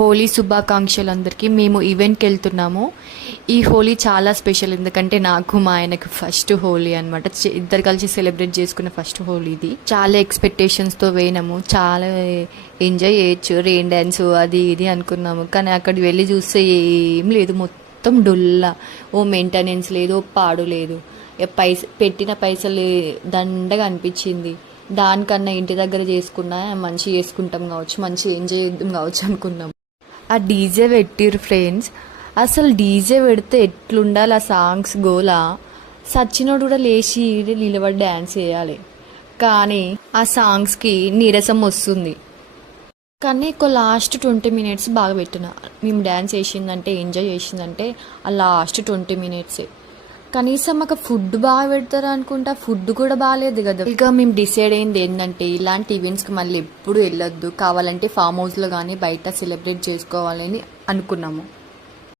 హోలీ శుభాకాంక్షలు అందరికీ. మేము ఈవెంట్కి వెళ్తున్నాము. ఈ హోలీ చాలా స్పెషల్, ఎందుకంటే నాకు మా ఆయనకు ఫస్ట్ హోలీ అనమాట. ఇద్దరు కలిసి సెలబ్రేట్ చేసుకున్న ఫస్ట్ హోలీ ఇది. చాలా ఎక్స్పెక్టేషన్స్తో పోయినాము, చాలా ఎంజాయ్ చేయొచ్చు, రెయిన్ డ్యాన్స్ అది ఇది అనుకున్నాము. కానీ అక్కడికి వెళ్ళి చూస్తే ఏం లేదు, మొత్తం డొల్లా. ఓ మెయింటెనెన్స్ లేదు, ఓ పాడు లేదు. పెట్టిన పైసలు దండగా అనిపించింది. దానికన్నా ఇంటి దగ్గర చేసుకున్నా మంచి చేసుకుంటాం కావచ్చు, మంచి ఎంజాయ్ చేద్దాం కావచ్చు అనుకున్నాం. ఆ డీజే పెట్టిరు ఫ్రెండ్స్. అసలు డీజే పెడితే ఎట్లుండాలి ఆ సాంగ్స్ గోలా. సచ్చినోడు కూడా లేచి నిలబడి డ్యాన్స్ చేయాలి, కానీ ఆ సాంగ్స్కి నీరసం వస్తుంది. కానీ లాస్ట్ 20 minutes బాగా పెట్టిన. మేము డ్యాన్స్ చేసిందంటే, ఎంజాయ్ చేసిందంటే ఆ లాస్ట్ 20 minutes. కనీసం మాకు ఫుడ్ బాగా పెడతారు అనుకుంటా, ఫుడ్ కూడా బాగాలేదు కదా. ఇక మేము డిసైడ్ అయింది ఏంటంటే, ఇలాంటి ఈవెంట్స్కి మళ్ళీ ఎప్పుడు వెళ్ళొద్దు, కావాలంటే ఫామ్ హౌస్లో కానీ బయట సెలబ్రేట్ చేసుకోవాలని అనుకున్నాము.